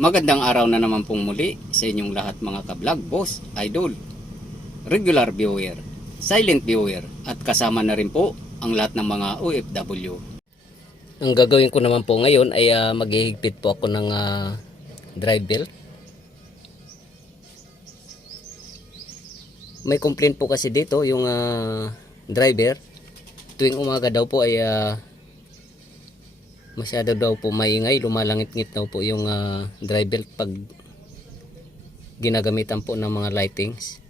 Magandang araw na naman pong muli sa inyong lahat mga ka-vlog, boss, idol, regular viewer, silent viewer at kasama na rin po ang lahat ng mga OFW. Ang gagawin ko naman po ngayon ay maghihigpit po ako ng drive belt. May complaint po kasi dito yung driver, tuwing umaga daw po ay masyado daw po maingay, lumalangit-ngit daw po yung drive belt pag ginagamitan po ng mga lightings.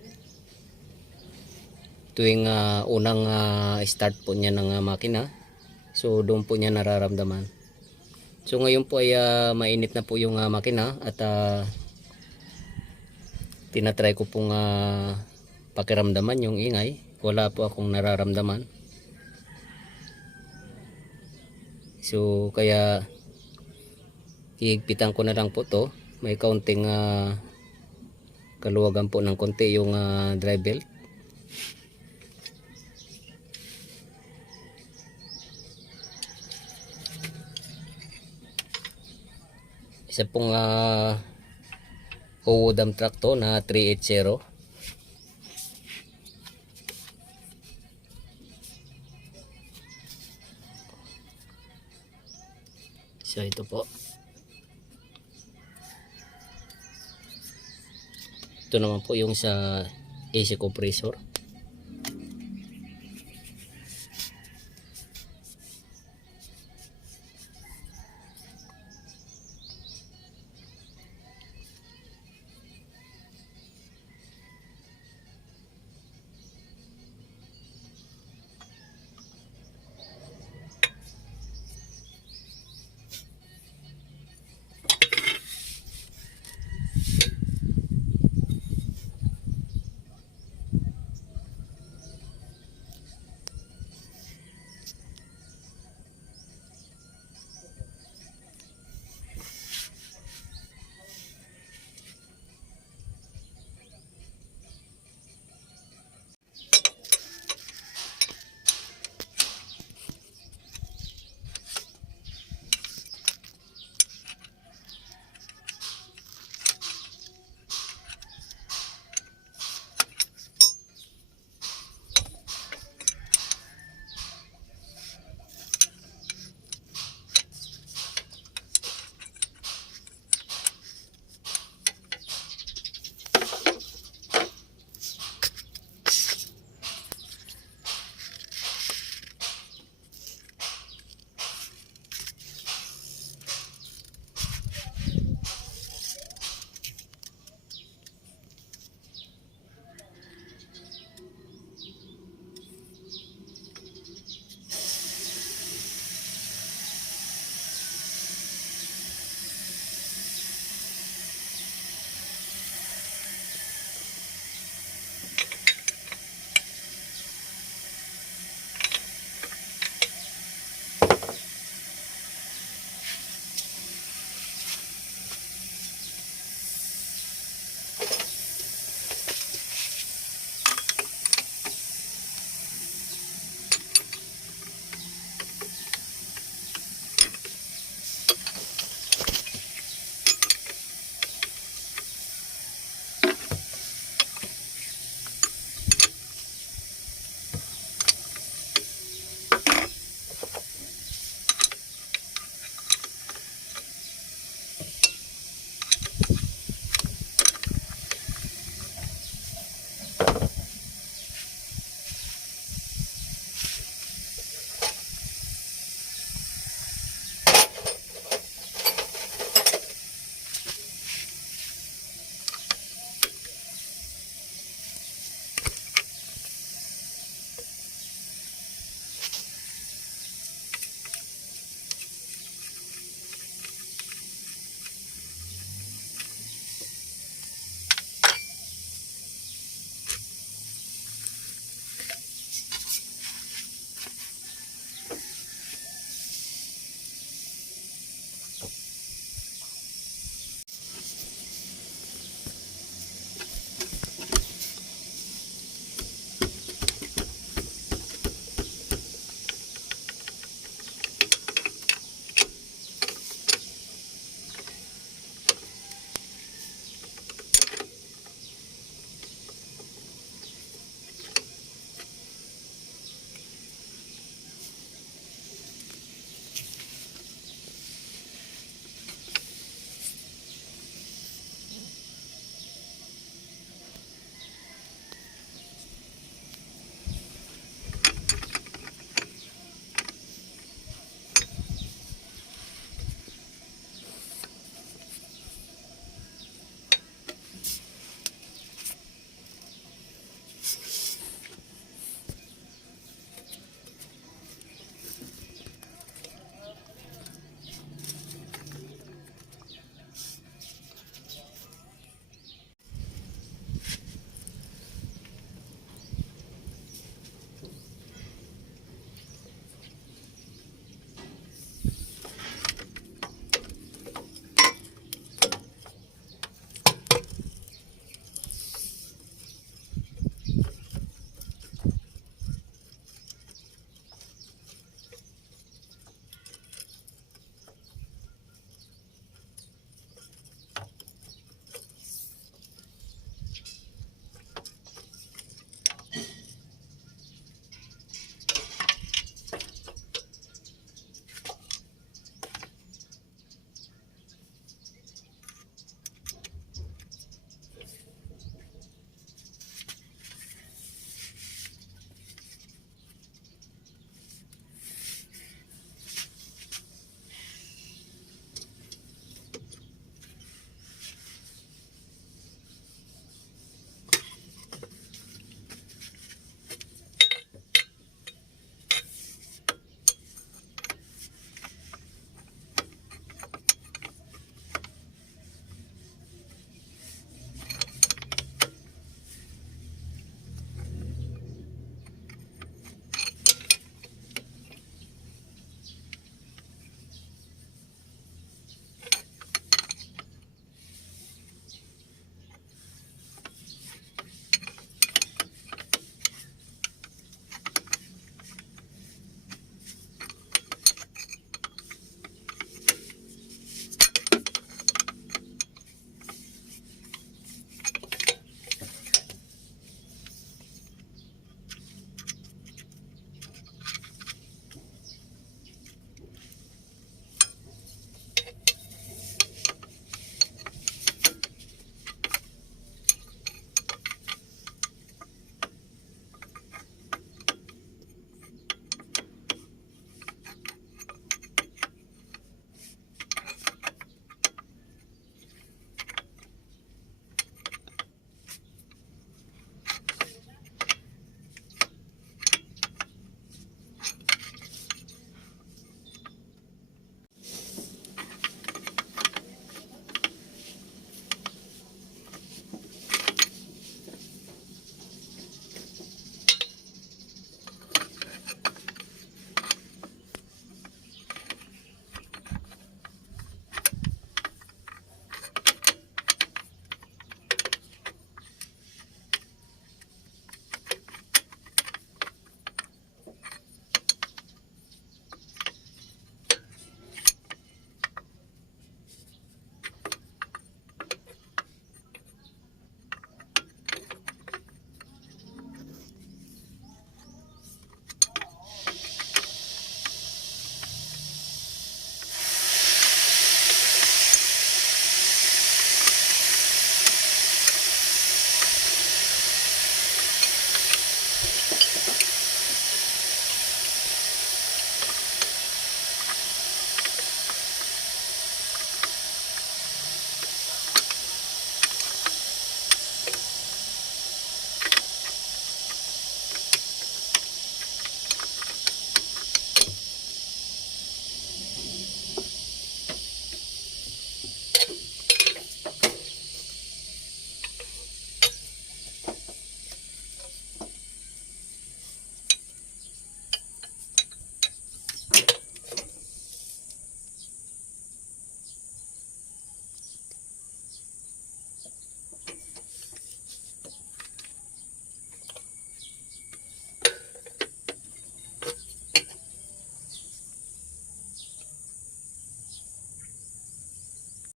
Tuwing unang start po niya ng makina, so doon po niya nararamdaman. So ngayon po ay mainit na po yung makina at tinatry ko pong pakiramdaman yung ingay. Wala po akong nararamdaman. So kaya hihigpitan ko na lang po to. May kaunting kaluwagan po ng konti yung drive belt. Isa pong Owodam truck to na 380. So ito po. Ito naman po yung sa AC compressor.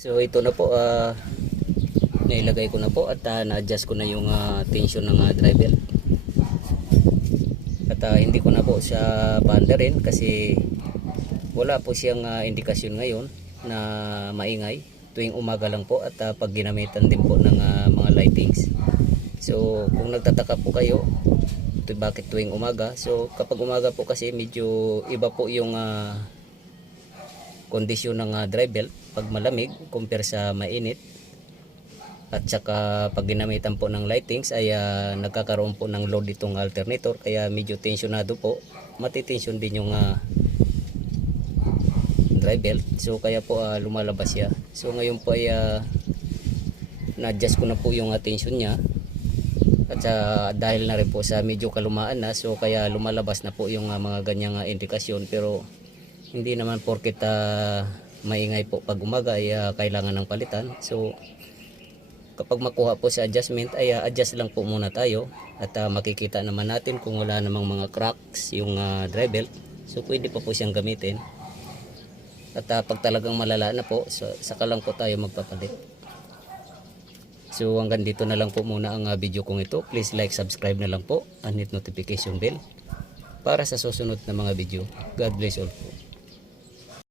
So ito na po, nailagay ko na po at na-adjust ko na yung tension ng driver. At hindi ko na po siya paanda rin kasi wala po siyang indikasyon ngayon na maingay. Tuwing umaga lang po at pag ginamitan din po ng mga lightings. So kung nagtataka po kayo bakit tuwing umaga, so kapag umaga po kasi medyo iba po yung kondisyon ng drive belt pag malamig compare sa mainit. At saka pag ginamitan po ng lightings ay nagkakaroon po ng load itong alternator, kaya medyo tensionado po, matitension din yung drive belt. So kaya po lumalabas siya. So ngayon po ay na-adjust ko na po yung tension niya. At dahil na rin po sa medyo kalumaan na, so kaya lumalabas na po yung mga ganyang indikasyon. Pero hindi naman porket maingay po pag umaga ay kailangan ng palitan. So kapag makuha po sa adjustment ay adjust lang po muna tayo. At makikita naman natin kung wala namang mga cracks yung drive belt, so pwede pa po siyang gamitin. At pag talagang malala na po, so saka lang po tayo magpapalit. So hanggang dito na lang po muna ang video kong ito. Please like, subscribe na lang po and hit notification bell para sa susunod na mga video. God bless all po.